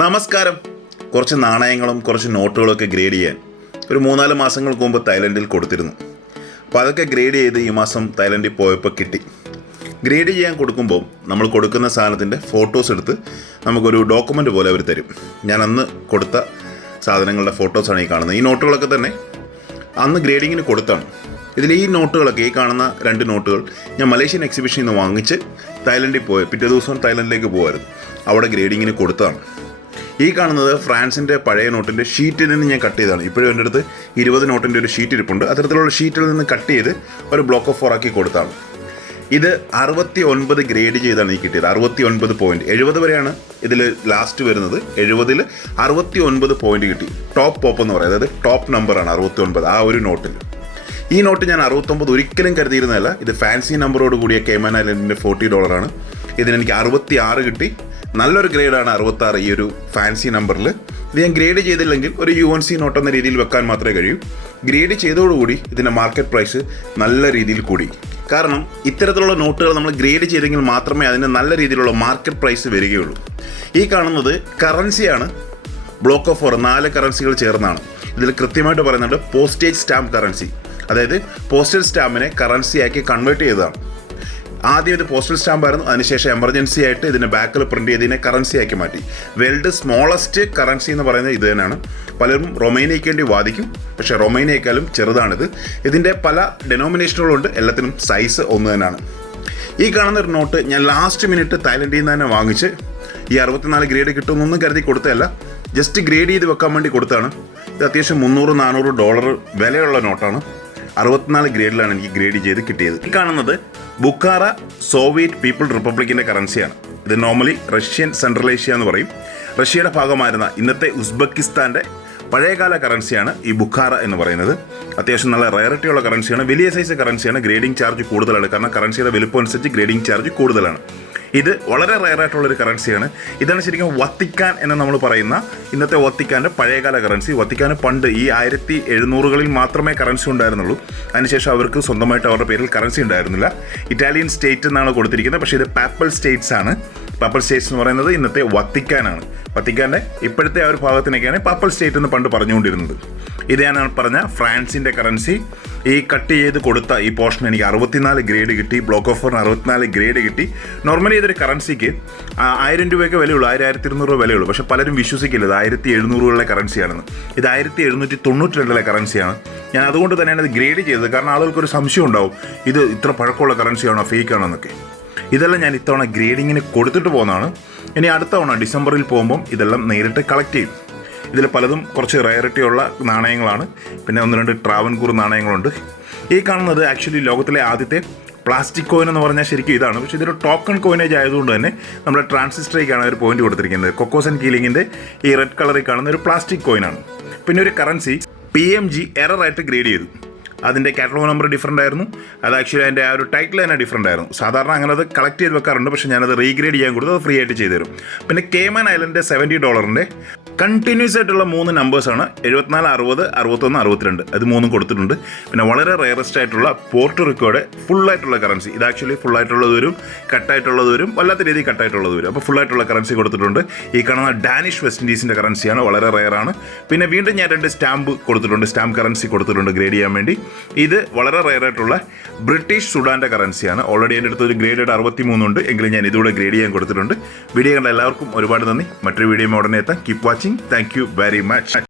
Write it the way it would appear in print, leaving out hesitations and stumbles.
നമസ്കാരം. കുറച്ച് നാണയങ്ങളും കുറച്ച് നോട്ടുകളൊക്കെ ഗ്രേഡ് ചെയ്യാൻ ഒരു 3-4 മാസങ്ങൾക്ക് മുമ്പ് തായ്ലൻഡിൽ കൊടുത്തിരുന്നു. അപ്പോൾ അതൊക്കെ ഗ്രേഡ് ചെയ്ത് ഈ മാസം തായ്ലൻഡിൽ പോയപ്പോൾ കിട്ടി. ഗ്രേഡ് ചെയ്യാൻ കൊടുക്കുമ്പോൾ നമ്മൾ കൊടുക്കുന്ന സാധനത്തിൻ്റെ ഫോട്ടോസ് എടുത്ത് നമുക്കൊരു ഡോക്യുമെൻ്റ് പോലെ അവർ തരും. ഞാൻ അന്ന് കൊടുത്ത സാധനങ്ങളുടെ ഫോട്ടോസാണ് ഈ കാണുന്നത്. ഈ നോട്ടുകളൊക്കെ തന്നെ അന്ന് ഗ്രേഡിങ്ങിന് കൊടുത്താണ്. ഇതിൽ ഈ നോട്ടുകളൊക്കെ, ഈ കാണുന്ന 2 നോട്ടുകൾ ഞാൻ മലേഷ്യൻ എക്സിബിഷനിൽ നിന്ന് വാങ്ങിച്ച് തായ്ലൻഡിൽ പോയി പിറ്റേ ദിവസം തായ്ലൻഡിലേക്ക് പോകുമായിരുന്നു. അവിടെ ഗ്രേഡിങ്ങിന് കൊടുത്തതാണ്. ഈ കാണുന്നത് ഫ്രാൻസിൻ്റെ പഴയ നോട്ടിൻ്റെ ഷീറ്റിൽ നിന്ന് ഞാൻ കട്ട് ചെയ്തതാണ്. ഇപ്പോഴും എൻ്റെ അടുത്ത് 20 നോട്ടിൻ്റെ ഒരു ഷീറ്റ് ഇരിപ്പുണ്ട്. അത്തരത്തിലുള്ള ഷീറ്റിൽ നിന്ന് കട്ട് ചെയ്ത് ഒരു ബ്ലോക്ക് ഓഫ് 4 ആക്കി കൊടുത്താണ്. ഇത് 69 ഗ്രേഡ് ചെയ്താണ് ഈ കിട്ടിയത്. 69 പോയിൻറ്റ്. 70 വരെയാണ് ഇതിൽ ലാസ്റ്റ് വരുന്നത്. 70-ൽ 69 പോയിൻറ്റ് കിട്ടി. ടോപ്പ് പോപ്പ് എന്ന് പറയുന്നത്, അതായത് ടോപ്പ് നമ്പറാണ് 69 ആ ഒരു നോട്ടിൽ. ഈ നോട്ട് ഞാൻ 69 ഒരിക്കലും കരുതിയിരുന്നതല്ല. ഇത് ഫാൻസി നമ്പറോട് കൂടിയ കേമൻ ഐലൻഡിൻ്റെ $40. ഇതിനെനിക്ക് 66 കിട്ടി. നല്ലൊരു ഗ്രേഡാണ് 66 ഈ ഒരു ഫാൻസി നമ്പറിൽ. ഇത് ഞാൻ ഗ്രേഡ് ചെയ്തില്ലെങ്കിൽ ഒരു UNC നോട്ട് എന്ന രീതിയിൽ വെക്കാൻ മാത്രമേ കഴിയൂ. ഗ്രേഡ് ചെയ്തതോടുകൂടി ഇതിൻ്റെ മാർക്കറ്റ് പ്രൈസ് നല്ല രീതിയിൽ കൂടി. കാരണം ഇത്തരത്തിലുള്ള നോട്ടുകൾ നമ്മൾ ഗ്രേഡ് ചെയ്തെങ്കിൽ മാത്രമേ അതിന് നല്ല രീതിയിലുള്ള മാർക്കറ്റ് പ്രൈസ് വരികയുള്ളൂ. ഈ കാണുന്നത് കറൻസിയാണ്. ബ്ലോക്ക് ഓഫ് 4 4 കറൻസികൾ ചേർന്നാണ്. ഇതിൽ കൃത്യമായിട്ട് പറയുന്നുണ്ട് പോസ്റ്റേജ് സ്റ്റാമ്പ് കറൻസി. അതായത് പോസ്റ്റൽ സ്റ്റാമ്പിനെ കറൻസിയാക്കി കൺവേർട്ട് ചെയ്തതാണ്. ആദ്യം ഇത് പോസ്റ്റൽ സ്റ്റാമ്പായിരുന്നു. അതിനുശേഷം എമർജൻസി ആയിട്ട് ഇതിൻ്റെ ബാക്കിൽ പ്രിൻറ്റ് ചെയ്തതിനെ കറൻസിയാക്കി മാറ്റി. വേൾഡ് സ്മോളസ്റ്റ് കറൻസി എന്ന് പറയുന്നത് ഇത് തന്നെയാണ്. പലരും റൊമേനിയയ്ക്ക് വേണ്ടി വാദിക്കും, പക്ഷേ റൊമേനിയയെക്കാളും ചെറുതാണിത്. ഇതിൻ്റെ പല ഡെനോമിനേഷനുകളുണ്ട്. എല്ലാത്തിനും സൈസ് ഒന്ന് തന്നെയാണ്. ഈ കാണുന്ന ഒരു നോട്ട് ഞാൻ ലാസ്റ്റ് മിനിറ്റ് തായ്ലൻഡിൽ നിന്ന് തന്നെ വാങ്ങിച്ച് ഈ 64 ഗ്രേഡ് കിട്ടുമെന്നൊന്നും കരുതി കൊടുത്തതല്ല. ജസ്റ്റ് ഗ്രേഡ് ചെയ്ത് വെക്കാൻ വേണ്ടി കൊടുത്താണ്. ഇത് അത്യാവശ്യം $300-400 വിലയുള്ള നോട്ടാണ്. 64 ഗ്രേഡിലാണ് എനിക്ക് ഗ്രേഡ് ചെയ്ത് കിട്ടിയത്. ഈ കാണുന്നത് ബുഖാറ സോവിയറ്റ് പീപ്പിൾ റിപ്പബ്ലിക്കിൻ്റെ കറൻസിയാണ്. ഇത് നോർമലി റഷ്യൻ സെൻട്രൽ ഏഷ്യ എന്ന് പറയും. റഷ്യയുടെ ഭാഗമായിരുന്ന ഇന്നത്തെ ഉസ്ബെക്കിസ്ഥാൻ്റെ പഴയകാല കറൻസിയാണ് ഈ ബുഖാറ എന്ന് പറയുന്നത്. അത്യാവശ്യം നല്ല റയറിറ്റിയുള്ള കറൻസിയാണ്. വലിയ സൈസ് കറൻസിയാണ്. ഗ്രേഡിംഗ് ചാർജ് കൂടുതലാണ്. കാരണം കറൻസിയുടെ വലുപ്പം അനുസരിച്ച് ഗ്രേഡിംഗ് ചാർജ് കൂടുതലാണ്. ഇത് വളരെ റയറായിട്ടുള്ളൊരു കറൻസിയാണ്. ഇതാണ് ശരിക്കും വത്തിക്കാൻ എന്ന് നമ്മൾ പറയുന്ന ഇന്നത്തെ വത്തിക്കാൻ്റെ പഴയകാല കറൻസി. വത്തിക്കാൻ പണ്ട് ഈ 1700-കളിൽ മാത്രമേ കറൻസി ഉണ്ടായിരുന്നുള്ളൂ. അതിനുശേഷം അവർക്ക് സ്വന്തമായിട്ട് അവരുടെ പേരിൽ കറൻസി ഉണ്ടായിരുന്നില്ല. ഇറ്റാലിയൻ സ്റ്റേറ്റ് എന്നാണ് കൊടുത്തിരിക്കുന്നത്. പക്ഷേ ഇത് പാപ്പൽ സ്റ്റേറ്റ്സ് ആണ്. പാപ്പൽ സ്റ്റേറ്റ്സ് എന്ന് പറയുന്നത് ഇന്നത്തെ വത്തിക്കാനാണ്. വത്തിക്കാൻ്റെ ഇപ്പോഴത്തെ ആ ഒരു ഭാഗത്തിനൊക്കെയാണ് പാപ്പൽ സ്റ്റേറ്റ് എന്ന് പണ്ട് പറഞ്ഞുകൊണ്ടിരുന്നത്. ഇത് ഞാനാണ് പറഞ്ഞ ഫ്രാൻസിൻ്റെ കറൻസി. ഈ കട്ട് ചെയ്ത് കൊടുത്ത ഈ പോർഷൻ എനിക്ക് 64 ഗ്രേഡ് കിട്ടി. ബ്ലോക്ക് ഓഫ് 64 ഗ്രേഡ് കിട്ടി. നോർമലി ഇതൊരു കറൻസിക്ക് 1000 രൂപയൊക്കെ വിലയുള്ളൂ, 1000-1100 രൂപ വിലയുള്ളൂ. പക്ഷേ പലരും വിശ്വസിക്കില്ല ഇത് 1700-കളിലെ കറൻസിയാണെന്ന്. ഇത് 1792-ലെ കറൻസിയാണ്. ഞാൻ അതുകൊണ്ട് തന്നെയാണ് ഇത് ഗ്രേഡ് ചെയ്തത്. കാരണം ആളുകൾക്കൊരു സംശയം ഉണ്ടാവും, ഇത് ഇത്ര പഴക്കമുള്ള കറൻസിയാണോ ഫേക്കാണോ എന്നൊക്കെ. ഇതെല്ലാം ഞാൻ ഇത്തവണ ഗ്രേഡിങ്ങിന് കൊടുത്തിട്ട് പോകുന്നതാണ്. ഇനി അടുത്ത തവണ ഡിസംബറിൽ പോകുമ്പം ഇതെല്ലാം നേരിട്ട് കളക്ട് ചെയ്യും. ഇതിൽ പലതും കുറച്ച് റയറിറ്റിയുള്ള നാണയങ്ങളാണ്. പിന്നെ 1-2 ട്രാവൻകൂർ നാണയങ്ങളുണ്ട്. ഈ കാണുന്നത് ആക്ച്വലി ലോകത്തിലെ ആദ്യത്തെ പ്ലാസ്റ്റിക് കോയിൻ എന്ന് പറഞ്ഞാൽ ശരിക്കും ഇതാണ്. പക്ഷേ ഇതൊരു ടോക്കൺ കോയിനേജ് ആയതുകൊണ്ട് തന്നെ നമ്മുടെ ട്രാൻസിസ്റ്ററിലേക്കാണ് ഒരു പോയിന്റ് കൊടുത്തിരിക്കുന്നത്. കൊക്കോസ് ആൻഡ് കീലിങ്ങിൻ്റെ ഈ റെഡ് കളറിൽ കാണുന്ന ഒരു പ്ലാസ്റ്റിക് കോയിനാണ്. പിന്നെ ഒരു കറൻസി PMG എററായിട്ട് ഗ്രേഡ് ചെയ്തു. അതിൻ്റെ കാറ്റലോഗ് നമ്പർ ഡിഫറൻ്റ് ആയിരുന്നു. അത് ആക്ച്വലി അതിൻ്റെ ആ ഒരു ടൈറ്റിൽ തന്നെ ഡിഫറൻ്റ് ആയിരുന്നു. സാധാരണ അങ്ങനെ അത് കളക്ട് ചെയ്ത് വെക്കാറുണ്ട്. പക്ഷേ ഞാനത് റീഗ്രേഡ് ചെയ്യാൻ കൊടുത്തു. അത് ഫ്രീ ആയിട്ട് ചെയ്തു തരും. പിന്നെ കേമൻ ഐലൻഡിൻ്റെ $70 കണ്ടിന്യൂസ് ആയിട്ടുള്ള 3 നമ്പേഴ്സാണ്. 74, 60, 61, 62. അത് 3 കൊടുത്തിട്ടുണ്ട്. പിന്നെ വളരെ റയറസ്റ്റ് ആയിട്ടുള്ള പോർട്ടോറിക്കോയുടെ ഫുള്ളായിട്ടുള്ള കറൻസി. ഇത് ആക്ച്വലി ഫുള്ളായിട്ടുള്ളത് വരും, കട്ടായിട്ടുള്ളത് വരും, വല്ലാത്ത രീതിയിൽ കട്ടായിട്ടുള്ളത് വരും. അപ്പോൾ ഫുള്ളായിട്ടുള്ള കറൻസി കൊടുത്തിട്ടുണ്ട്. ഈ കാണുന്ന ഡാനിഷ് വെസ്റ്റ് ഇൻഡീസിൻ്റെ കറൻസിയാണ്. വളരെ റയറാണ്. പിന്നെ വീണ്ടും ഞാൻ 2 സ്റ്റാമ്പ് കൊടുത്തിട്ടുണ്ട്. സ്റ്റാമ്പ് കറൻസി കൊടുത്തിട്ടുണ്ട് ഗ്രേഡ് ചെയ്യാൻ വേണ്ടി. ഇത് വളരെ റയറായിട്ടുള്ള ബ്രിട്ടീഷ് സുഡാൻ്റെ കറൻസിയാണ്. ഓൾറെഡി എൻ്റെ അടുത്ത് ഒരു ഗ്രേഡഡ് 63 ഉണ്ട്. എങ്കിലും ഞാൻ ഇതുകൂടെ ഗ്രേഡ് ചെയ്യാൻ കൊടുത്തിട്ടുണ്ട്. വീഡിയോ കണ്ട എല്ലാവർക്കും ഒരുപാട് നന്ദി. മറ്റൊരു വീഡിയോ ഉടനെ എത്താം. Keep watching. Thank you very much.